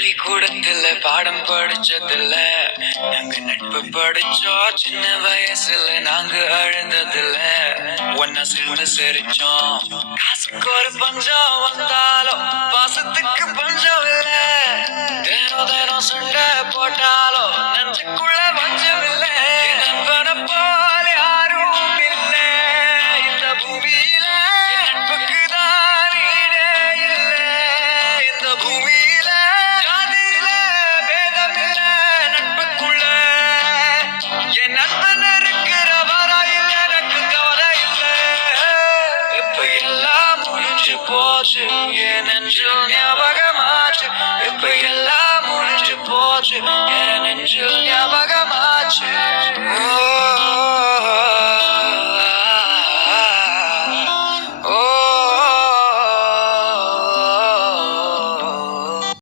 பள்ளிக்கூடத்துல பாடம் படிச்சதில்ல, நாங்க நட்பு படிச்சோம். சின்ன வயசுல நாங்க அழுந்ததில்ல, ஒன்னா சேர்ந்து சிரிச்சோம். காசுக்கு ஒரு பஞ்சம் வந்தாலும் பாசத்துக்கு பஞ்சம் இல்ல. தினம் தினம் சண்டை போட்டாலும் நெஞ்சுக்குள்ள பஞ்சம் இல்ல. என் நண்பனை போல யாரும் இல்ல இந்த பூமியில. என் நட்புக்கு தான் ஈடே இல்ல இந்த பூமியில. ஜாதியில பேதம் இல்ல நட்புக்குள்ள. என் நண்பன் இருக்கிற வரையில் எனக்கு கவலை இல்ல. இப்ப எல்லாம் முடிஞ்சு போச்சு, என் நெஞ்சில் ஞாபகமாச்சு. இப்ப எல்லாம் முடிஞ்சு போச்சு, என் நெஞ்சில்